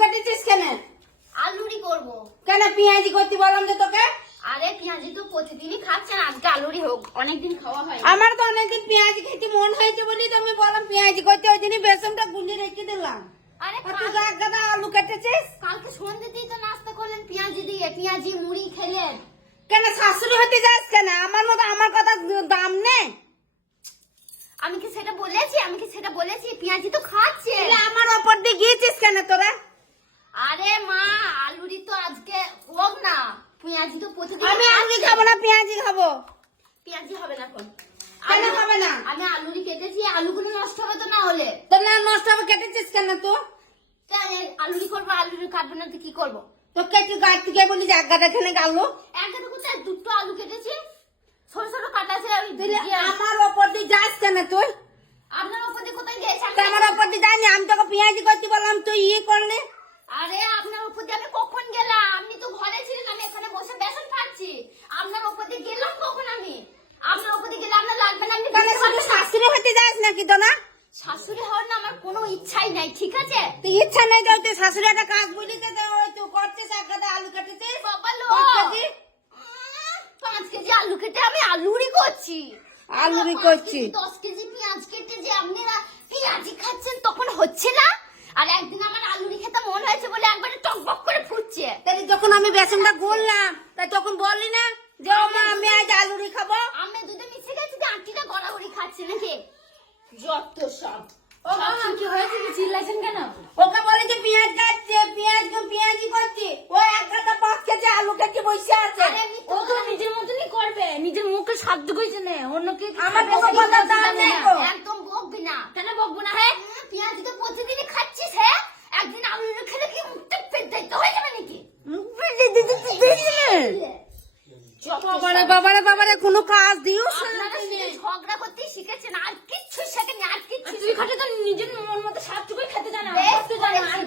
কেটেছিস কেন? আলুরি করব। কেন পেঁয়াজি করতে বললাম যে তোকে? আরে পেঁয়াজি তো প্রতিদিনই খাচ্ছেন আজকে আলুরি হোক অনেকদিন খাওয়া হয় আমার তো অনেকদিন পেঁয়াজি খেতে মন হয়েছে বলি তো আমি বললাম পেঁয়াজি করতে ওই জন্য বেসনটা গুলি রেখে দিলাম। আরে তুই গাদা আলু কেটেছিস? কালকে সন্ধ্যেতেই তো নাস্তা করলেন পেঁয়াজি দিয়ে পেঁয়াজি মুড়ি খেলেন। কেন শাশুড়ি হতে যাস কেন? আমার মতো আমার কথা দাম নেই? আমি কি সেটা বলেছি? আমি কি সেটা বলেছি? পেঁয়াজি তো খাচ্ছে। আমার ওপর দিয়ে গিয়েছিস কেন তোরা? আরে মা আলুরি তো আজকে হোক না। পেঁয়াজি তো প্রতিদিন আমি আলু খাব না পেঁয়াজি খাব? পেঁয়াজি হবে না এখন। কেন হবে না? আমি আলুরি কেটেছি আলুগুলো নষ্ট হবে তো না হলে। নষ্ট হবে কেটেছিস কেন তো আলুরি করব আলুরি কাটবো না তো কি করব? তো কেটে গাছ থেকে বলি যে গালো একটা কোথায়? দুটো আলু কেটেছি। ছোট ছোট কাটা আছে আমি দিয়ে- আমার ওপর দিয়ে যাস কেন তুই? আপনার ওপর দিয়ে কোথায় আমার ওপর দিয়ে আমি তোকে পেঁয়াজি করতে বললাম তুই ইয়ে করলে। আরে আপনার উপর দিয়ে আমি কখন গেলাম? আপনি তো ঘরে ছিলেন আমি এখানে বসে বেসন খাচ্ছি আপনার উপর দিয়ে গেলাম কখন আমি? আপনার উপর দিয়ে গেলে আপনার লাগবে না আপনি তাহলে শুধু শাশুড়ি হতে যাস নাকি তো না শাশুড়ি হওয়ার না আমার কোনো ইচ্ছাই নাই ঠিক আছে? তুই ইচ্ছা নেই তো তুই শাশুড়ি একটা কাজ বলি তো তুই করছিস এক গাদা আলু কেটেছিস? বাবা লো! পাঁচ কেজি? আলু কেটে আমি আলুরি করছি। আলুরি করছি। দশ কেজি পেঁয়াজ কেটে যে আপনারা পেঁয়াজি খাচ্ছেন তখন হচ্ছে না? আর একদিন আমার আলুরি খেতে মন হয়েছে বলে একবারে টকবক করে ফুটছে। তাহলে যখন আমি বেসনটা গুললাম তা তখন বললি না যে মা আমি আজ আলুরি খাব? আমি দুধে মিশে গেছি যে আন্টিটা গড়াগড়ি খাচ্ছে নাকি? যত সব। ও মা কি হয়েছে? কি চিল্লাছেন কেন ওকে বলে যে পেঁয়াজ কাটছে পেঁয়াজ পেঁয়াজি করছে ও এক গাদা পাঁচ কেজি আলু কেটে বসে আছে আরে এমনি ও তো তো নিজের মতনই করবে নিজের মুখে সাধ্য কইছে না অন্যকে কি আমার খাবে কোনো সেটা কথা বুঝতে দাম পারবে নেই না। তো। একদম বকবি না কেন বকবো না হ্যাঁ হ্যাঁ, পেঁয়াজ তো প্রতিদিনই খাচ্ছিস হ্যাঁ একদিন আলু খেলে কি মুখটা পেট দায়িত্ব হয়ে যাবে নাকি যত বাবারে সব। বাবারে বাবারে কোনো কাজ দিও ঝগড়া করতে শিখেছেন আর কিচ্ছু শেখেনি আর কিচ্ছু তুই খাটে তো নিজের মন মতো সাতটুকুই খেতে জানা বেশ করতে জানা আর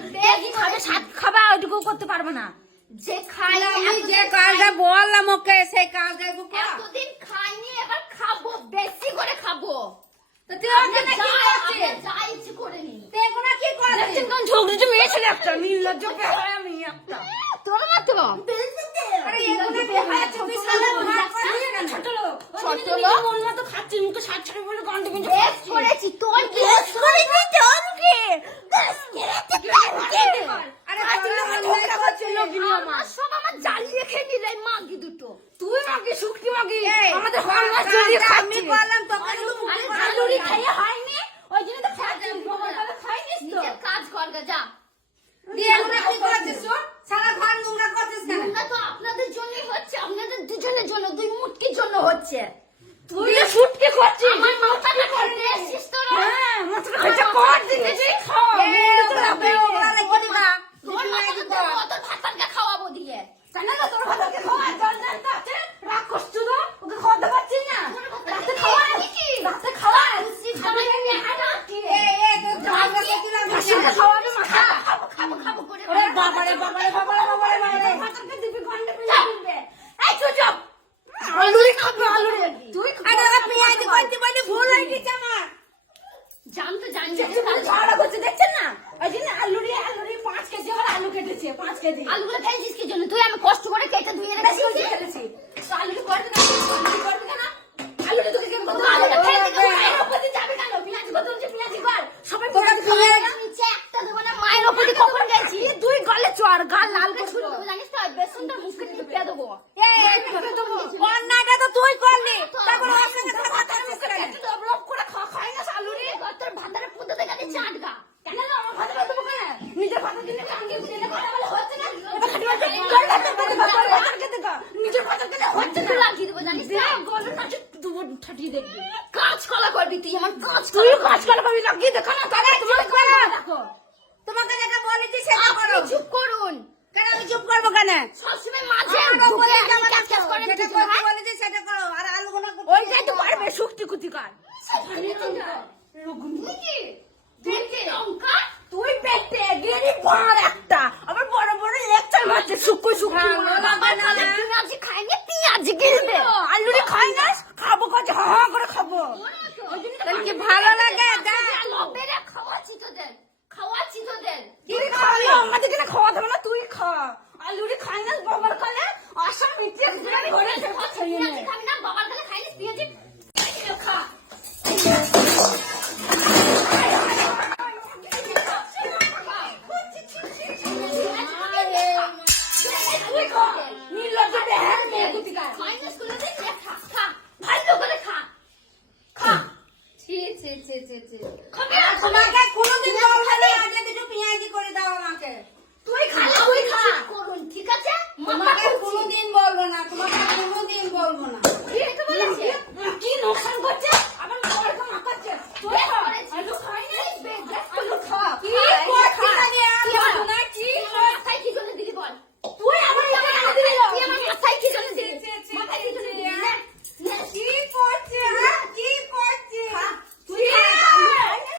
খাবে সাত খাবা ওইটুকু করতে পারবে না। যে খাই আমি যে কাজটা বললাম ওকে সেই কাজটা একটু কর। এতদিন খাইনি এবার খাব বেশি করে খাব। তো তুই ওকে আপনার না কি করছিস? যা ইচ্ছে করে নিন তুই এখন আর কি করছিস? কোন ঝগড়ি যে মেয়ে ছেলে একটা নির্লজ্জ পেয়ে আমি একটা। তোর মতো কাজ কর যা। দিয়ে এখন কি করছিস? সারা ঘর নোংরা করছিস কেন? নোংরা তো আপনাদের জন্যই হচ্ছে আপনাদের দুজনের জন্য দুই মুটকির জন্য হচ্ছে। তুই শুটকে করছিস? আমার মাথাটা করে এসছিস তোরা? হ্যাঁ মাথাটা কর দিতেছি খাও এই, মুন্ডু তো ওকে লাগবে ওরা রেখে দিবা। তোর মাথাটা দেবো, তোর ভাতারকে খাওয়াবো দিয়ে জানা না তোর ভাতাকে খাওয়া জল জল তো আছে রাগ করছিস তো ওকে খাওয়াতে পারছিস না তোর ভাতারকে রাতে খাওয়া নাকি? রাতে খাওয়া বুঝছিস, আমার এই নেহাটা কি? এই, এই, তোর ঝগড়া করতে লাগবে হাসিতে কেন? খাওয়াবে মাথা খাব খাব খাব করে ওরে বাবারে, বাবারে, বাবারে, বাবারে, বাবারে। ভাতাকে দিবি গন্ডে ফেলে দিবে এই চুপ চুপ আলুরি খাবে আলুরি তুই আরে ওরা পেঁয়াজি করতে বলে ভুল হয়ে গেছে আমার। জানতো জানি ঝগড়া করছে দেখছেন না ওই জন্য আলুরি আলুরি পাঁচ কেজি করে আলু কেটেছে পাঁচ কেজি আলুগুলো ফেলছিস কি জন্য? তুই আমি কষ্ট করে কেটে ধুয়ে রেখেছি ফেলেছি। তো আলুরি করবে না? আলুরি করবে না আলুরি তোকে কেন করতে আলুটা ফেলে দিতে হবে। মায়ের উপর দিয়ে যাবে কেন? পেঁয়াজ কত হচ্ছে পেঁয়াজি কর সবাই তোরা পেঁয়াজ পেঁয়াজ- নিচে একটা দেবো না মায়ের ওপরে কখন গেছি? দুই গলে চর গাল লাল কালকে ছুটি দেবো জানিস তো? বেসনটা মুখে দিতে দেবো। এই, এই, অন্যায়টা তো তুই করলি। তারপর ওর সঙ্গে কথা বলছিস কেন? একটু ডেভেলপ করে খা খাই না আলুরি তোর ভাতারে পুঁতে দেখা দিচ্ছে আটকা কেন না আমার ভাত দেবো কেন? নিজের ভাতের জন্য কাঙ্গে হচ্ছে না এবার খালি বলছে তোর ভাতের দিকে তোর ভাতের দিকে নিজের ভাতের দিকে হচ্ছে না লাগিয়ে দেবো জানিস তো? গলে নাচে দুবো ঠাটিয়ে দেখবি কাজ কলা করবি তুই আমার কাজ তুই কলা কাজ করে পাবি লাগিয়ে দেখো না তাহলে তোমাকে যেটা বলেছি সেটা করো চুপ করুন কেন আমি চুপ করব কেন সবসময় মাঝে? বলেছি সেটা করো আর আলুগুলো ওইটাই তো পারবে তুই পেটে বড় লেকচার মারছে শুকো শুকো পেঁয়াজি খাইনি, পেঁয়াজি গিলবে। আলুরি খাই না খাব কাজ হা করে খাব ভালো tir tir tir tir. Kamera, kamera.